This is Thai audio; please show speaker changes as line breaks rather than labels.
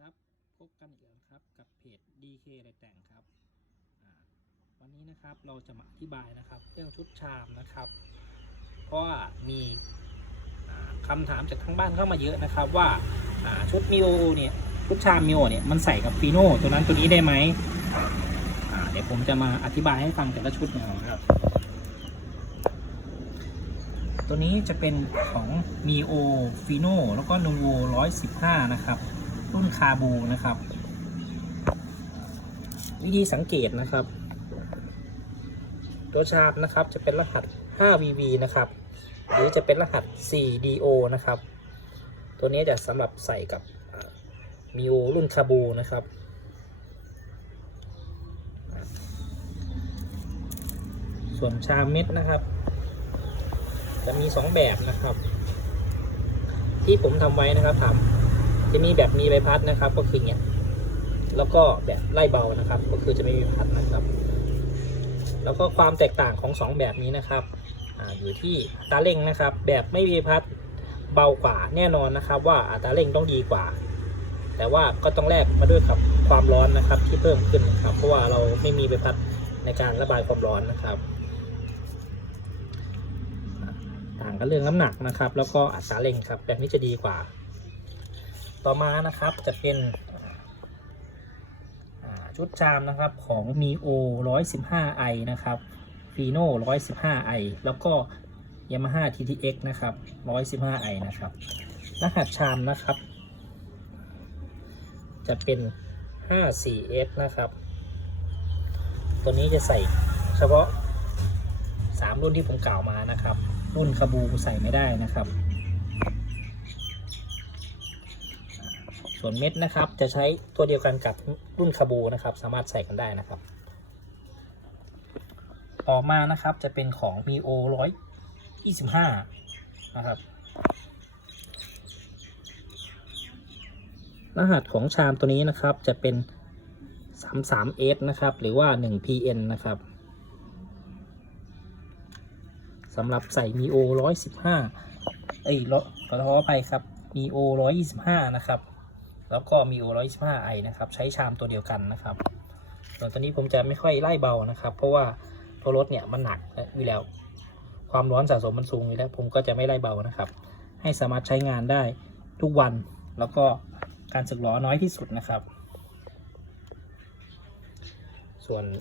ครับพบกันอีกแล้วครับกับเพจ DK อะไรแต่งครับวันนี้นะครับเราจะมาอธิบายนะครับเรื่องชุดชามนะครับ เพราะว่ามีอ่าคำถามจากทางบ้านเข้ามาเยอะนะครับ ว่าชุดมิโอเนี่ยชุดชามมิโอเนี่ยมันใส่กับฟีโน่ตัวนั้นตัวนี้ได้ไหมเดี๋ยวผมจะมาอธิบายให้ฟังแต่ละชุดนะครับตัวนี้จะเป็นของ m i o f i n o แล้วก็ Novo 115 นะครับ รุ่นคาบูนะครับ วิธีสังเกตนะครับ ตัวชาร์ปนะครับจะเป็นรหัส 5VV นะครับ หรือจะเป็นรหัส 4DO นะครับ ตัวนี้จะสำหรับใส่กับมิโอรุ่นคาบูนะครับส่วนชาเม็ดนะครับ จะมี 2 แบบนะครับ ที่ผมทำไว้นะครับทำ จะมีแบบมีใบพัดนะครับ ก็คือเนี่ยแล้วก็แบบไล่เบานะครับ ก็คือจะไม่มีพัดนะครับ แล้วก็ความแตกต่างของ 2 แบบนี้นะครับออยู่ที่ตาเร่งนะครับ แบบไม่มีพัดเบากว่าแน่นอนนะครับ ว่าอัตราเร่งต้องดีกว่า แต่ว่าก็ต้องแลกมาด้วยกับความร้อนนะครับ ที่เพิ่มขึ้นนะครับ เพราะว่าเราไม่มีใบพัดในการระบายความร้อนนะครับ ต่างกันเรื่องน้ำหนักนะครับ แล้วก็อัตราเร่งครับ แบบนี้จะดีกว่า ต่อมานะครับจะเป็นชุดจามนะครับของ Mio 115i นะครับ Fino 115i แล้วก็ Yamaha TTX นะครับ 115i นะครับรหัสชามนะครับ จะเป็น 54s นะครับ ตัวนี้จะใส่เฉพาะ 3 รุ่นที่ผมกล่าวมานะครับ รุ่นคาบูใส่ไม่ได้นะครับ ส่วนเม็ดนะครับ จะใช้ตัวเดียวกันกับรุ่นคาบูนะครับ สามารถใส่กันได้นะครับ ต่อมานะครับจะเป็นของ Mio 125 นะครับ รหัสของชามตัวนี้นะครับจะเป็น 33S นะครับ หรือว่า 1PN นะครับสำหรับใส่ Mio 115เอ้ยขอโทษไปครับ Mio 125 นะครับ แล้วก็มี O125i นะครับ ใช้ชามตัวเดียวกันนะครับส่วนตัวนี้ผมจะไม่ค่อยไล่เบานะครับ เพราะว่าตัวรถเนี่ยมันหนักอยู่แล้ว ความร้อนสะสมมันสูงอยู่แล้ว ผมก็จะไม่ไล่เบานะครับ ให้สามารถใช้งานได้ทุกวันแล้วก็การสึกล้อน้อยที่สุดนะครับ ส่วน